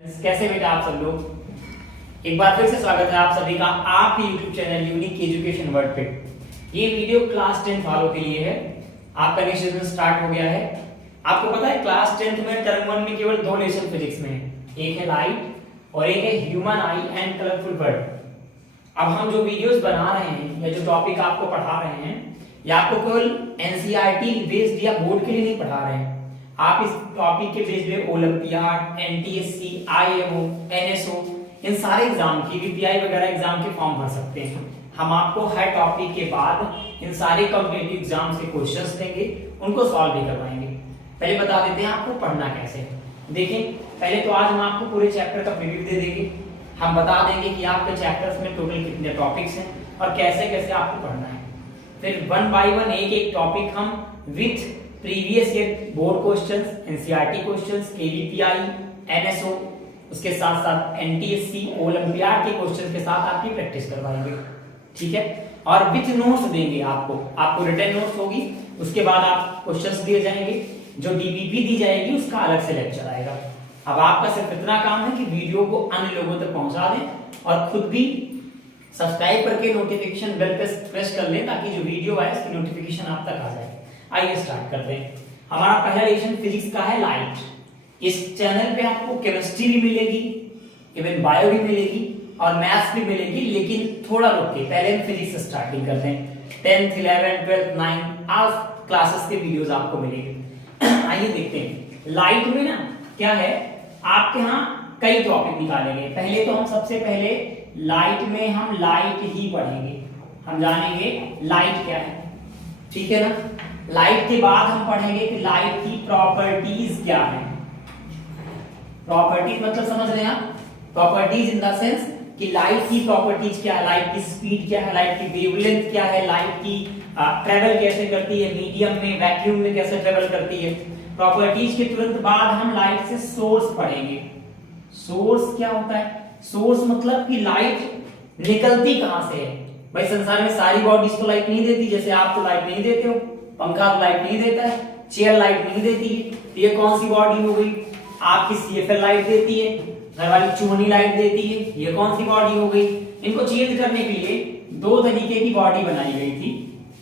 कैसे बेटा आप सब लोग, एक बार फिर से स्वागत है आप सभी का आपके YouTube channel unique education world पे। ये वीडियो क्लास 10 वालों के लिए है। आपका नेक्स्ट सेशन स्टार्ट हो गया है। आपको पता है क्लास 10 में टर्म 1 में केवल दो लेसन फिजिक्स में है, एक है लाइट और एक है human I and colourful world. अब हम जो वीडियोस बना रहे हैं या जो टॉपिक आपको पढ़ा रहे हैं, या आपको केवल एनसीईआरटी बेस्ड या बोर्ड के लिए नहीं पढ़ा रहे हैं। आप इस टॉपिक के बेस पे ओलंपियाड, एनटीएससी, आईएमओ, एनएसओ, इन सारे एग्जाम की वीपीआई वगैरह एग्जाम के फॉर्म भर सकते हैं। हम आपको हर टॉपिक के बाद इन सारे कॉम्पिटिटिव एग्जाम के क्वेश्चंस देंगे, उनको सॉल्व भी करवाएंगे। पहले बता देते हैं आपको पढ़ना कैसे है। देखें, पहले तो आज हम आपको पूरे चैप्टर का प्रीव्यू दे देंगे। हम बता देंगे कि आपके चैप्टर्स में टोटल कितने टॉपिक्स हैं और कैसे कैसे आपको पढ़ना है। फिर वन बाय वन एक एक टॉपिक हम with previous year board questions, NCERT questions, KVPY, NSO, उसके साथ साथ एनटीएससी, ओलंपियाड के क्वेश्चंस के साथ आपकी प्रैक्टिस करवाएंगे, ठीक है। और विथ नोट्स देंगे आपको रिटन नोट्स होगी, उसके बाद आप क्वेश्चंस दिए जाएंगे, जो डीपीपी दी जाएगी उसका अलग से लेक्चर आएगा। अब आपका सिर्फ इतना काम है कि वीडियो को अन्य लोगों तक पहुंचा दें और खुद भी सब्सक्राइब करके नोटिफिकेशन बेल पे प्रेस कर लें ताकि जो वीडियो आए उसकी नोटिफिकेशन आप तक आ जाए। आइए स्टार्ट करते हैं। हमारा पहला लेसन फिजिक्स का है लाइट। इस चैनल पे आपको केमिस्ट्री भी मिलेगी, इवन बायो भी मिलेगी और मैथ्स भी मिलेगी, लेकिन थोड़ा रुक के पहले हम फिजिक्स से स्टार्टिंग करते हैं। 10th 11th 12th 9th आज क्लासेस के वीडियोस आपको मिलेंगे। आइए देखते हैं लाइट में ना क्या है। आपके यहाँ कई टॉपिक निकालेंगे। पहले तो हम सबसे पहले लाइट में हम लाइट ही पढ़ेंगे। हम जानेंगे लाइट क्या है, ठीक है ना। लाइट के बाद हम पढ़ेंगे कि लाइट की प्रॉपर्टीज क्या है। प्रॉपर्टीज मतलब समझ रहे हैं आप, प्रॉपर्टीज इन द सेंस कि लाइट की प्रॉपर्टीज क्या है, लाइट की स्पीड क्या है, लाइट की वेवलेंथ क्या है, लाइट की ट्रेवल कैसे करती है, मीडियम में, वैक्यूम में कैसे ट्रेवल करती है। प्रॉपर्टीज के तुरंत बाद हम लाइट से सोर्स पढ़ेंगे। सोर्स क्या होता है? सोर्स मतलब कि लाइट निकलती कहां से है। भाई संसार में सारी बॉडीज तो लाइट नहीं देती, जैसे आप तो लाइट नहीं देते हो, पंखा तो लाइट नहीं देता है, चेयर लाइट नहीं देती है। ये कौन सी बॉडी हो गई? आपकी सीएफएल लाइट देती है, घर वाली चूहनी लाइट देती है। ये कौन सी बॉडी हो गई? इनको चेंज करने के लिए दो तरीके की बॉडी बनाई गई थी।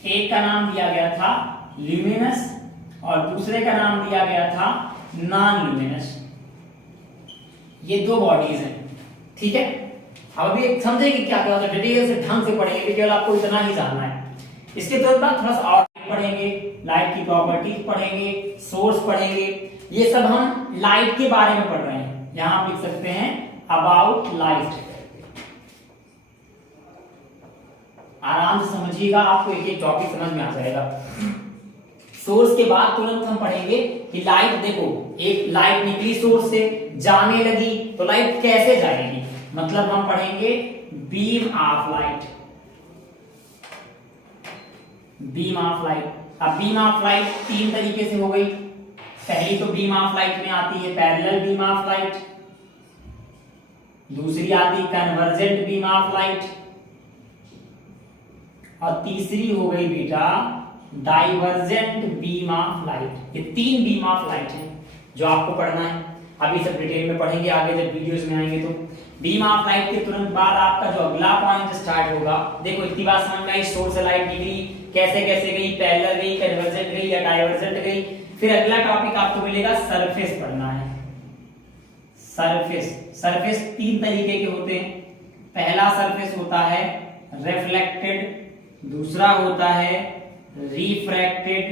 एक का नाम दिया गया था ल्यूमिनस और दूसरे का नाम दिया गया था नॉन ल्यूमिनस। ये दो बॉडीज हैं, ठीक है। अब अभी समझे कि क्या क्या होता है, डिटेल से ढंग से पढ़ेंगे, केवल आपको इतना ही जानना है। इसके तुरंत बाद थोड़ा सा और पढ़ेंगे, लाइट की प्रॉपर्टीज पढ़ेंगे, सोर्स पढ़ेंगे। ये सब हम लाइट के बारे में पढ़ रहे हैं। यहां आप लिख सकते हैं अबाउट लाइट। आराम से समझिएगा, आपको एक एक टॉपिक समझ में आ जाएगा। सोर्स के बाद तुरंत हम पढ़ेंगे कि लाइट, देखो एक लाइट निकली सोर्स से, जाने लगी तो लाइट कैसे जाएगी, मतलब हम पढ़ेंगे beam of light. Beam of light. अब बीम ऑफ लाइट तीन तरीके से हो गई। पहली तो बीम ऑफ लाइट में आती है पैरेलल बीम ऑफ लाइट, दूसरी आती है कन्वर्जेंट बीम ऑफ लाइट और तीसरी हो गई बेटा डाइवर्जेंट बीम ऑफ लाइट। ये तीन बीम ऑफ लाइट है जो आपको पढ़ना है। अभी सब डिटेल में पढ़ेंगे आगे जब वीडियोस में आएंगे तो। बीम ऑफ लाइट के तुरंत बाद आपका जो अगला पॉइंट स्टार्ट होगा, देखो इतनी बात समझ में आई, सोर्स से लाइट निकली, कैसे कैसे गई, पैरेलल गई, कन्वर्जेंट गई या डाइवर्जेंट गई। फिर अगला टॉपिक आपको मिलेगा सरफेस पढ़ना है। सरफेस। सरफेस तीन तरीके के होते हैं। पहला सरफेस होता है रिफ्लेक्टेड, दूसरा होता है रिफ्रैक्टेड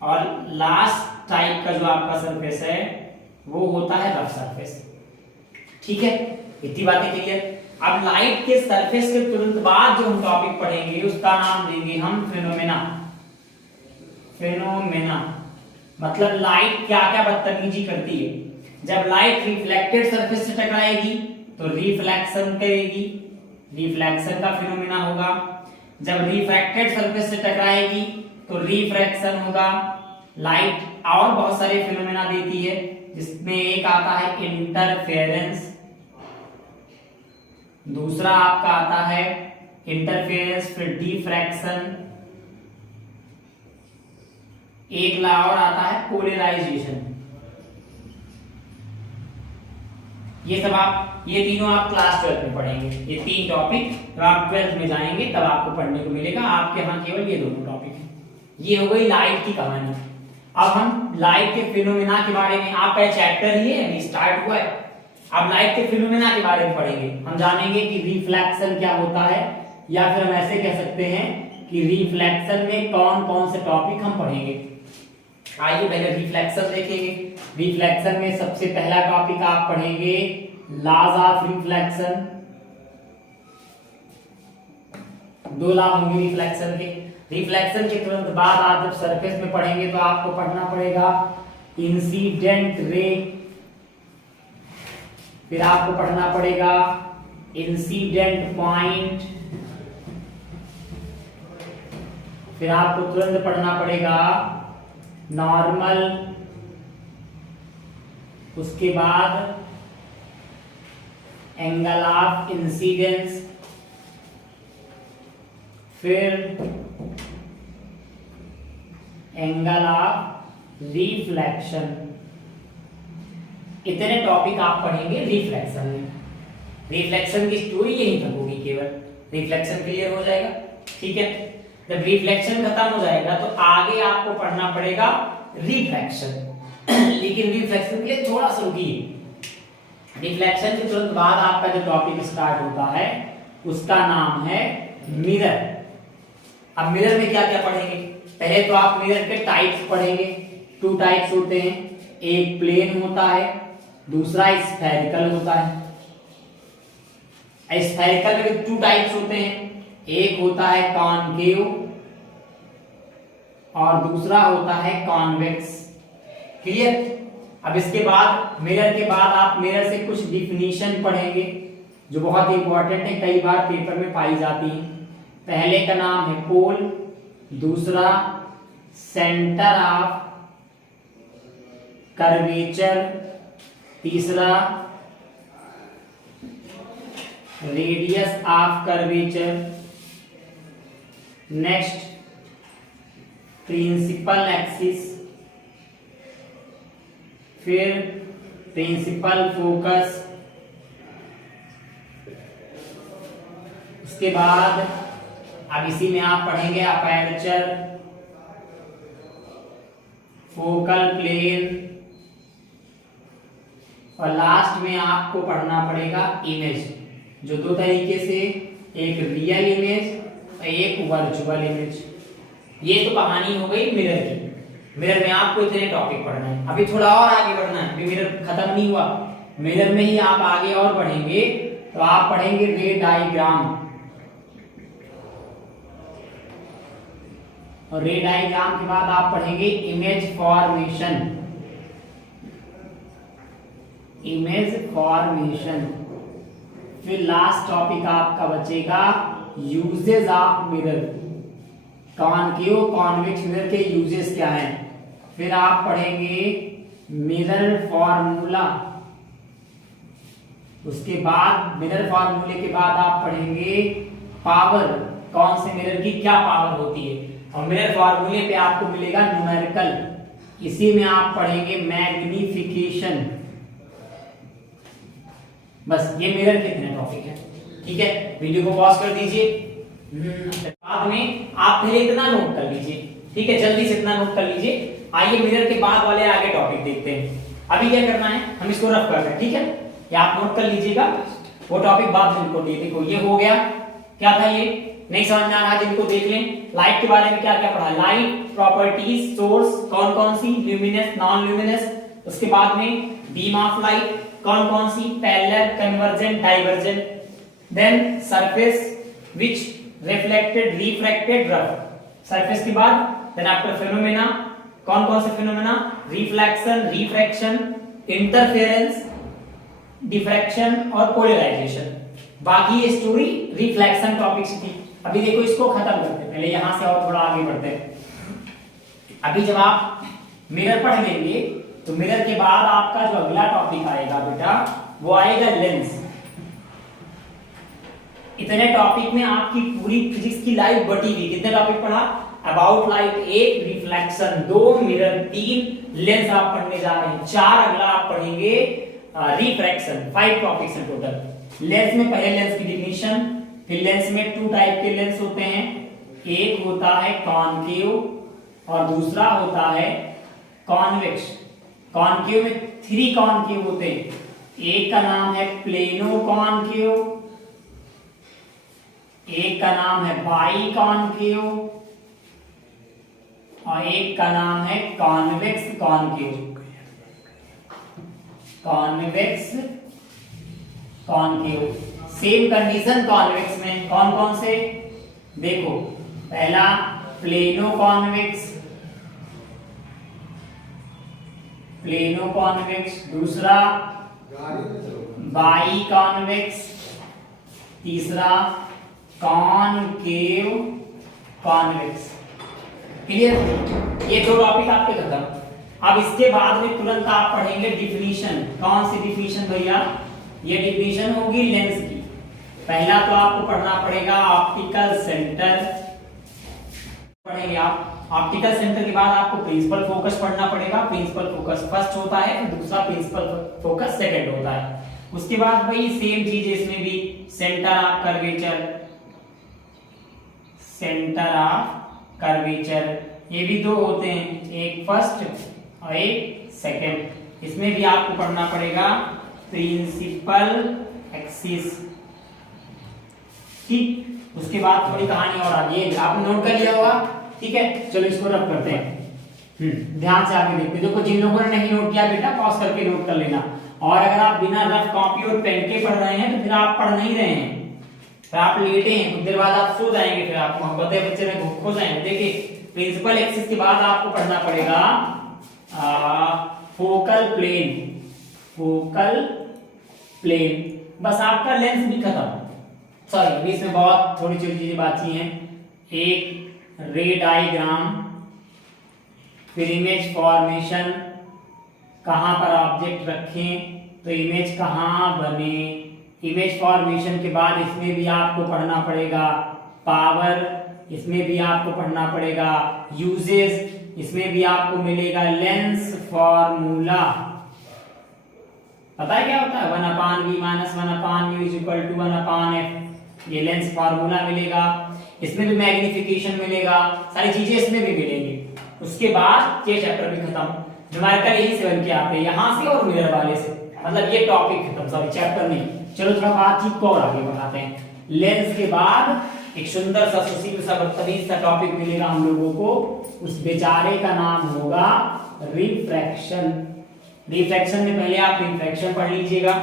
और लास्ट टाइप का जो आपका सरफेस है वो होता है रफ सरफेस, ठीक है। इतनी बातें क्लियर। अब लाइट के सरफेस के तुरंत बाद जो हम टॉपिक पढ़ेंगे उसका नाम देंगे हम फिनोमेना। फिनोमेना मतलब लाइट क्या क्या बदतमीजी करती है। जब लाइट रिफ्लेक्टेड सरफेस से टकराएगी तो रिफ्लेक्शन करेगी, रिफ्लेक्शन का फिनोमेना होगा। जब रिफ्रैक्टेड सरफेस से टकराएगी तो रिफ्रैक्शन होगा। लाइट और बहुत सारे फिनोमेना देती है, जिसमें एक आता है इंटरफेरेंस, दूसरा आपका आता है इंटरफेरेंस, फिर डिफ्रैक्शन, एक और आता है पोलराइजेशन। ये तीनों आप क्लास 12 में पढ़ेंगे। ये 3 टॉपिक जब आप 12th में जाएंगे तब आपको पढ़ने को मिलेगा। आपके यहाँ केवल ये दोनों टॉपिक हैं। ये हो गई लाइट की कहानी। अब हम लाइट के फिनोमेना के बारे में, आपका चैप्टर ही है, अभी स्टार्ट हुआ है। अब लाइट के फिनोमेना के बारे में पढ़ेंगे। हम जानेंगे कि रिफ्लेक्शन क्या होता है, या फिर हम ऐसे कह सकते हैं कि रिफ्लेक्शन में कौन कौन से टॉपिक हम पढ़ेंगे। आइए पहले रिफ्लेक्शन देखेंगे। रिफ्लेक्शन में सबसे पहला टॉपिक आप पढ़ेंगे लॉज ऑफ रिफ्लेक्शन। 2 लॉ होंगे रिफ्लेक्शन के। रिफ्लेक्शन के तुरंत बाद आप जब सरफेस में पढ़ेंगे तो आपको पढ़ना पड़ेगा इंसिडेंट रे, फिर आपको पढ़ना पड़ेगा इंसिडेंट पॉइंट, फिर आपको तुरंत पढ़ना पड़ेगा नॉर्मल, उसके बाद एंगल ऑफ इंसिडेंस, फिर एंगल ऑफ रिफ्लेक्शन। इतने टॉपिक आप पढ़ेंगे रिफ्लेक्शन में। रिफ्लेक्शन की स्टोरी यही तक होगी केवल। रिफ्लेक्शन क्लियर हो जाएगा, ठीक है। जब रिफ्लेक्शन खत्म हो जाएगा तो आगे आपको पढ़ना पड़ेगा रिफ्रैक्शन। लेकिन रिफ्लेक्शन के लिए थोड़ा सा रुकिए। रिफ्लेक्शन के तुरंत बाद आपका जो टॉपिक स्टार्ट होता है उसका नाम है मिरर। अब मिरर में क्या क्या पढ़ेंगे? पहले तो आप मिरर के टाइप्स पढ़ेंगे। 2 टाइप्स होते हैं, एक प्लेन होता है, दूसरा स्फेरिकल होता है। स्फेरिकल में 2 टाइप्स होते हैं, एक होता है कॉनकेव और दूसरा होता है कॉन्वेक्स। क्लियर? अब इसके बाद मिरर के बाद आप मिरर से कुछ डिफिनीशन पढ़ेंगे जो बहुत इंपॉर्टेंट है, कई बार पेपर में पाई जाती है। पहले का नाम है पोल, दूसरा सेंटर ऑफ कर्वेचर, तीसरा radius of curvature, next principle axis, फिर प्रिंसिपल फोकस, उसके बाद अब इसी में आप पढ़ेंगे अपर्चर, फोकल प्लेन, और लास्ट में आपको पढ़ना पड़ेगा इमेज, जो 2 तरीके से, एक रियल इमेज और एक वर्चुअल इमेज। ये तो कहानी हो गई मिरर की। मिरर में आपको इतने टॉपिक पढ़ना है। अभी थोड़ा और आगे बढ़ना है, अभी मिरर खत्म नहीं हुआ। मिरर में ही आप आगे और बढ़ेंगे तो आप पढ़ेंगे रे डायग्राम, और रे डायग्राम के बाद आप पढ़ेंगे इमेज फॉर्मेशन। इमेज फॉर्मेशन, फिर लास्ट टॉपिक आपका बचेगा uses of mirror. Concave convex mirror के यूजेस क्या हैं। फिर आप पढ़ेंगे मिरर फॉर्मूला, उसके बाद मिरर फॉर्मूले के बाद आप पढ़ेंगे पावर, कौन से मिरर की क्या पावर होती है, और मिरर फॉर्मूले पे आपको मिलेगा न्यूमेरिकल। इसी में आप पढ़ेंगे मैग्निफिकेशन। बस ये मिरर के इतने टॉपिक है, ठीक है। वीडियो को पॉज कर दीजिए। बाद में आप पहले इतना नोट कर लीजिए, ठीक है, जल्दी से इतना नोट कर लीजिए। आइए मिरर के बाद वाले आगे टॉपिक देखते हैं। अभी क्या करना है, हम इसको रफ कर रहे हैं, ठीक है, या आप नोट कर लीजिएगा। वो टॉपिक बाद में इनको देखो, ये हो गया। क्या था ये, नहीं समझ में आ रहा, जिनको देख लें। लाइट के बारे में क्या क्या पढ़ा, लाइट प्रॉपर्टीज, सोर्स कौन कौन सी, ल्यूमिनस, नॉन ल्यूमिनस, उसके बाद में बीम ऑफ लाइट कौन कौन सी, parallel, convergent, divergent, then surface which reflected, refracted, rough. Surface के बाद देन आफ्टर फिनोमेना, कौन कौन से phenomena, reflection, refraction, interference, diffraction और पोलराइजेशन। बाकी ये स्टोरी रिफ्लेक्शन टॉपिक्स थी। अभी देखो इसको खत्म करते हैं, पहले यहां से और थोड़ा आगे बढ़ते हैं। अभी जब आप मिरर पढ़ लेंगे तो मिरर के बाद आपका जो अगला टॉपिक आएगा बेटा, वो आएगा लेंस। इतने टॉपिक में आपकी पूरी फिजिक्स की लाइफ बटी हुई। कितने टॉपिक पढ़ा, about light 1, reflection 2, mirror 3, lens आप पढ़ने जा रहे हैं 4। अगला आप पढ़ेंगे रिफ्रैक्शन। 5 टॉपिक्स हैं टोटल। लेंस में पहले लेंस की डिफिनीशन, फिर लेंस में 2 टाइप के लेंस होते हैं, एक होता है कॉनकेव और दूसरा होता है कॉन्वेक्स। कॉनकेव में 3 कॉनकेव होते हैं, एक का नाम है प्लेनो कॉनकेव, एक का नाम है बाई कॉनकेव और एक का नाम है convex concave. Convex concave. Same condition convex में कौन कौन से, देखो पहला प्लेनो कॉन्वेक्स, प्लेनो कॉन्वेक्स, दूसरा बाई कॉन्वेक्स, तीसरा कॉनकेव कॉन्वेक्स। क्लियर? ये 2 टॉपिक आपके खत्म। अब इसके बाद में तुरंत आप पढ़ेंगे डिफिनीशन। कौन सी डिफिनीशन भैया? ये डिफिनीशन होगी लेंस की। पहला तो आपको पढ़ना पड़ेगा ऑप्टिकल सेंटर, पढ़ेंगे आप। ऑप्टिकल सेंटर के बाद आपको प्रिंसिपल फोकस पढ़ना पड़ेगा। प्रिंसिपल फोकस फर्स्ट होता है, दूसरा प्रिंसिपल फोकस सेकंड होता है। उसके बाद भाई सेम चीज इसमें भी, centre of curvature, centre of curvature, ये भी 2 होते हैं, एक फर्स्ट और एक सेकंड। इसमें भी आपको पढ़ना पड़ेगा प्रिंसिपल एक्सिस। ठीक, उसके बाद थोड़ी कहानी और आगे आपने नोट कर लिया होगा। ठीक है, चलो इसको रब करते हैं। ध्यान से आगे देखते हैं। देखो जिन लोगों ने नहीं नोट किया बेटा पॉज करके नोट कर लेना। और अगर आप बिना रफ कॉपी और पेन के पढ़ रहे हैं तो फिर आप पढ़ नहीं रहे हैं, फिर आप लेटे हैं, कुछ देर बाद आप सो जाएंगे, फिर आपको मोहब्बत है बच्चे में खो जाएंगे। देखिए प्रिंसिपल एक्सिस के बाद आपको पढ़ना पड़ेगा फोकल प्लेन, फोकल प्लेन। बस आपका लेंस भी खत्म। सॉरी इसमें बहुत थोड़ी छोटी चीजें बाकी हैं। एक रे डायग्राम, फिर इमेज फॉर्मेशन, कहां पर ऑब्जेक्ट रखें तो इमेज कहां बने। इमेज फॉर्मेशन के बाद इसमें भी आपको पढ़ना पड़ेगा पावर, इसमें भी आपको पढ़ना पड़ेगा यूजेस, इसमें भी आपको मिलेगा लेंस फॉर्मूला। पता है क्या होता है? 1/v minus 1/u is equal to 1/f। ये लेंस फॉर्मूला मिलेगा। इसमें भी मैग्निफिकेशन मिलेगा, सारी चीजें इसमें भी मिलेंगी। उसके बाद ये चैप्टर भी खत्म। न्यूमेरिकल यही से बन के आते हैं, यहां से और मिरर वाले से, मतलब ये टॉपिक खत्म, सॉरी चैप्टर नहीं। चलो थोड़ा बातचीत को और आगे बढ़ाते हैं। लेंस के बाद एक सुंदर सा सुशील सा बदतमीज सा टॉपिक मिलेगा हम लोगों को, उस बेचारे का नाम होगा रिफ्रैक्शन। रिफ्रैक्शन में पहले आप रिफ्रैक्शन पढ़ लीजिएगा,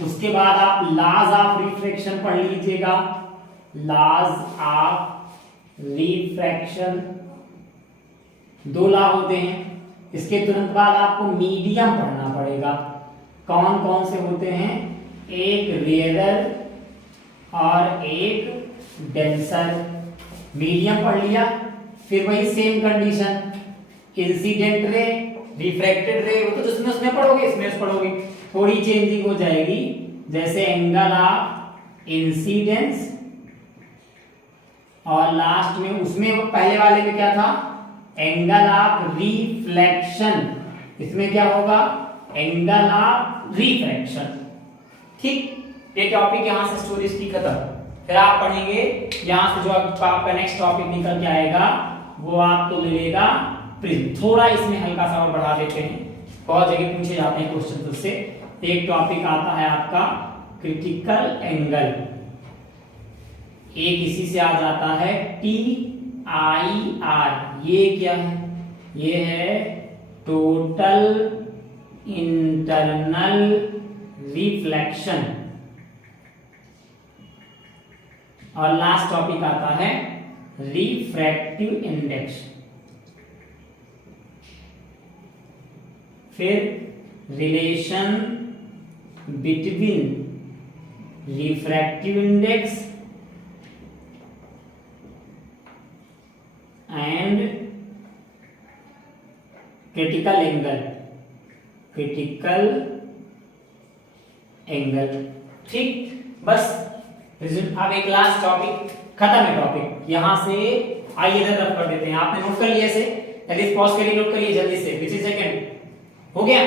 उसके बाद आप लॉज ऑफ रिफ्रैक्शन पढ़ लीजिएगा। लॉज ऑफ रिफ्रैक्शन 2 लॉ होते हैं। इसके तुरंत बाद आपको मीडियम पढ़ना पड़ेगा। कौन कौन से होते हैं? एक रेयर और एक डेंसर। मीडियम पढ़ लिया, फिर वही same condition, incident ray, refracted रे, वो तो जिसमें उसमें पढ़ोगे इसमें पढ़ोगे, थोड़ी चेंजिंग हो जाएगी। जैसे एंगल ऑफ इंसिडेंस, और लास्ट में उसमें वो पहले वाले में क्या था? Angle of reflection. इसमें क्या होगा? Angle of refraction. ठीक, ये टॉपिक यहां से स्टोरी इसकी खत्म। फिर आप पढ़ेंगे यहां से जो आपका नेक्स्ट टॉपिक निकल के आएगा वो आपको मिलेगा प्रिज्म। थोड़ा इसमें हल्का सा और बढ़ा देते हैं, बहुत जगह पूछे जाते हैं क्वेश्चन उससे। एक टॉपिक आता है आपका क्रिटिकल एंगल, एक इसी से आ जाता है TIR। ये क्या है? ये है टोटल इंटरनल रिफ्लेक्शन। और लास्ट टॉपिक आता है रिफ्रैक्टिव इंडेक्स। फिर relation between refractive index and critical angle. Critical angle. ठीक, बस अब एक लास्ट टॉपिक खत्म है। टॉपिक यहां से आइए इधर रफ कर देते हैं। आपने नोट कर लिया इसे, जल्दी पॉज करिए, नोट करिए जल्दी से। विच इज सेकंड हो गया।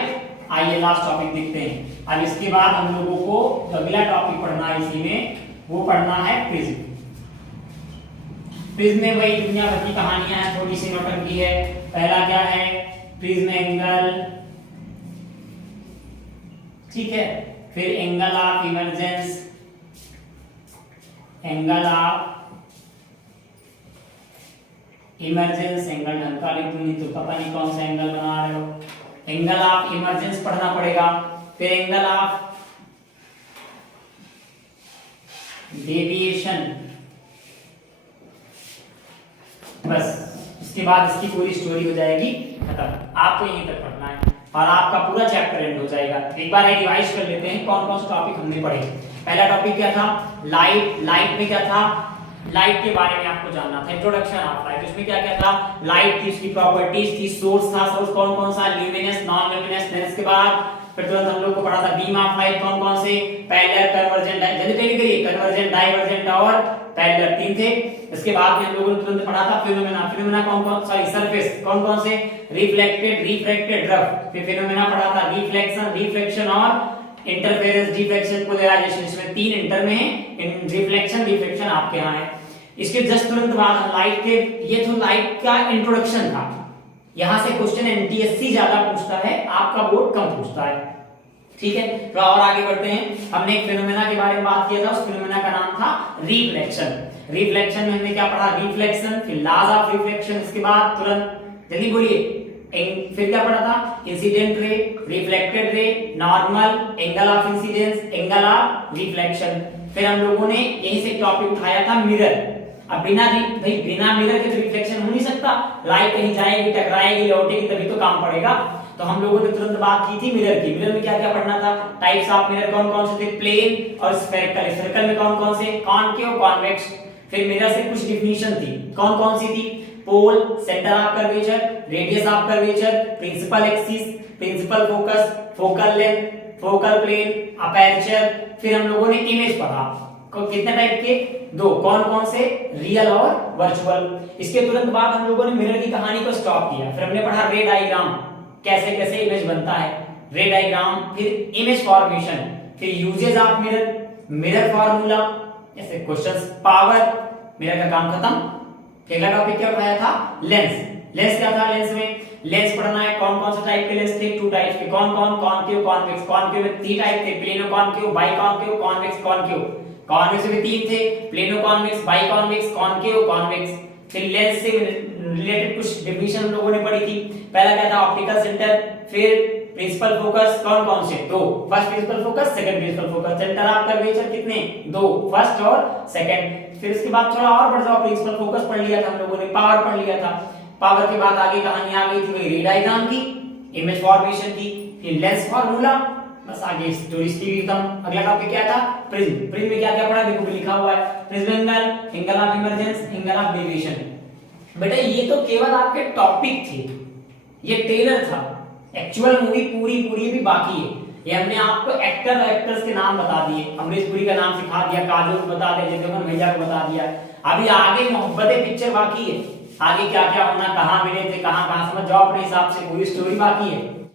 आइए लास्ट टॉपिक देखते हैं। अब इसके बाद हम लोगों को अगला टॉपिक पढ़ना है इसी में, वो पढ़ना है प्रिज्म। प्रिज्म में वही दुनिया भर की कहानियां हैं, थोड़ी सी नौटंकी है। पहला क्या है, प्रिज्म एंगल, ठीक है। फिर angle of emergence, angle of emergence, angle ढंग का लिख दूंगी तो पता नहीं कौन सा एंगल बना रहे हो। एंगल ऑफ इमरजेंस पढ़ना पड़ेगा। फिर एंगल ऑफ डेविएशन, बस इसके बाद इसकी पूरी स्टोरी हो जाएगी खत्म। आपको यहीं तक पढ़ना है और आपका पूरा चैप्टर एंड हो जाएगा। एक बार रिवाइज कर लेते हैं कौन कौन से टॉपिक हमने पढ़े। पहला टॉपिक क्या था, लाइट। लाइट में क्या था, लाइट के बारे में आपको जानना था, इंट्रोडक्शन ऑफ लाइट। उसमें क्या क्या था, लाइट थी, उसकी प्रॉपर्टीज थी, सोर्स था, सोर्स कौन कौन सा, ल्यूमिनस, नॉन ल्यूमिनस। इसके बाद फिर तुरंत हम लोग को पढ़ा था बीम ऑफ लाइट कौन कौन से, पैरेलल, कन्वर्जेंट, जल्दी जल्दी करिए, कन्वर्जेंट, डाइवर्जेंट और पैरेलल, तीन थे। इसके बाद में हम लोगों ने तुरंत पढ़ा था फिनोमेना। फिनोमेना कौन कौन, सॉरी सरफेस कौन कौन से, रिफ्लेक्टेड, रिफ्रैक्टेड, रफ। फिर फिनोमेना पढ़ा था रिफ्लेक्शन, रिफ्रैक्शन और इंटरफेरेंस, डिफ्रैक्शन, पोलराइजेशन। इसमें तीन इंटर में है, रिफ्लेक्शन, रिफ्रैक्शन आपके यहाँ है। इसके जस्ट तुरंत बाद हम लाइट के, ये तो लाइट का इंट्रोडक्शन था। यहां से क्वेश्चन एनटीएससी ज्यादा पूछता है, आपका बोर्ड कम पूछता है, ठीक है। तो और आगे बढ़ते हैं। हमने एक फिनोमेना के बारे में बात किया था, उस फिनोमेना का नाम था रिफ्लेक्शन। रिफ्लेक्शन में हमने क्या पढ़ा, रिफ्लेक्शन, फिर लॉज ऑफ रिफ्लेक्शन। इसके बाद तुरंत जल्दी बोलिए, फिर क्या पढ़ा था, incident ray, reflected ray, normal, angle of incidence, angle of reflection. फिर हम लोगों ने यहीं से टॉपिक उठाया था मिरर। अब बिना मिरर के तो रिफ्लेक्शन हो नहीं सकता, लाइट कहीं जाएगी, टकराएगी, लौटेगी तभी तो काम पड़ेगा। तो हम लोगों ने तुरंत बात की थी मिरर की। मिरर में क्या क्या पढ़ना था, टाइप्स ऑफ मिरर कौन कौन से थे, प्लेन और स्फेरिकल। स्फेरिकल में कौन कौन से, कॉनकेव, कॉन्वेक्स। फिर मिरर से कुछ डिफिनीशन थी, कौन कौन सी थी, pole, centre of curvature, radius of curvature, principal axis, principal focus, focal length, focal plane, aperture. फिर हम लोगों ने इमेज पढ़ा, कितने टाइप के, दो, कौन कौन से, रियल और वर्चुअल। इसके तुरंत बाद हम लोगों ने मिरर की कहानी को स्टॉप किया। फिर हमने पढ़ा रे डायग्राम, कैसे कैसे इमेज बनता है, रे डायग्राम। फिर इमेज फॉर्मेशन, फिर uses of mirror, mirror formula, ऐसे क्वेश्चंस, पावर, मिरर का काम खत्म। अगला टॉपिक क्या पढ़ाया था, लेंस। लेंस क्या था, लेंस में लेंस पढ़ना है, कौन कौन से टाइप के लेंस थे, टू टाइप के, कौन कौन, कॉनकेव, कॉन्वेक्स। कॉनकेव में तीन टाइप थे, plano concave, biconcave, convex concave. Convex में तीन थे, plano convex, biconvex, concave convex. फिर लेंस से रिलेटेड कुछ डेफिनेशन हम लोगों ने पढ़ी थी। पहला क्या था, ऑप्टिकल सेंटर। फिर प्रिंसिपल फोकस, कौन कौन से, दो, first principal focus, second principal focus. Centre of curvature कितने, दो, फर्स्ट और सेकंड। फिर इसके बाद थोड़ा और बढ़ जाओ, प्रिंसिपल फोकस पढ़ लिया था हम लोगों ने, पावर पढ़ लिया था। पावर के बाद आगे कहानी आ गई थी वही रे डायग्राम की, इमेज फॉर्मेशन की, फिर लेंस फार्मूला, बस आगे स्टोरी की खत्म। अगला टॉपिक क्या था, प्रिज्म। प्रिज्म में क्या क्या पढ़ा, देखो लिखा हुआ है, prism angle, angle of emergence, angle of deviation. बेटा ये तो केवल आपके टॉपिक थे, ये ट्रेलर था, एक्चुअल मूवी पूरी पूरी भी बाकी है। ये हमने आपको एक्टर्स के नाम बता दिए, अमरीश पुरी का नाम सिखा दिया, काजोल को बता दिया, जितेंद्र भैया को बता दिया। अभी आगे मोहब्बतें पिक्चर बाकी है, आगे क्या क्या होना, कहां मिले थे, कहां कहां, समझ जाओ अपने हिसाब से, पूरी स्टोरी बाकी है।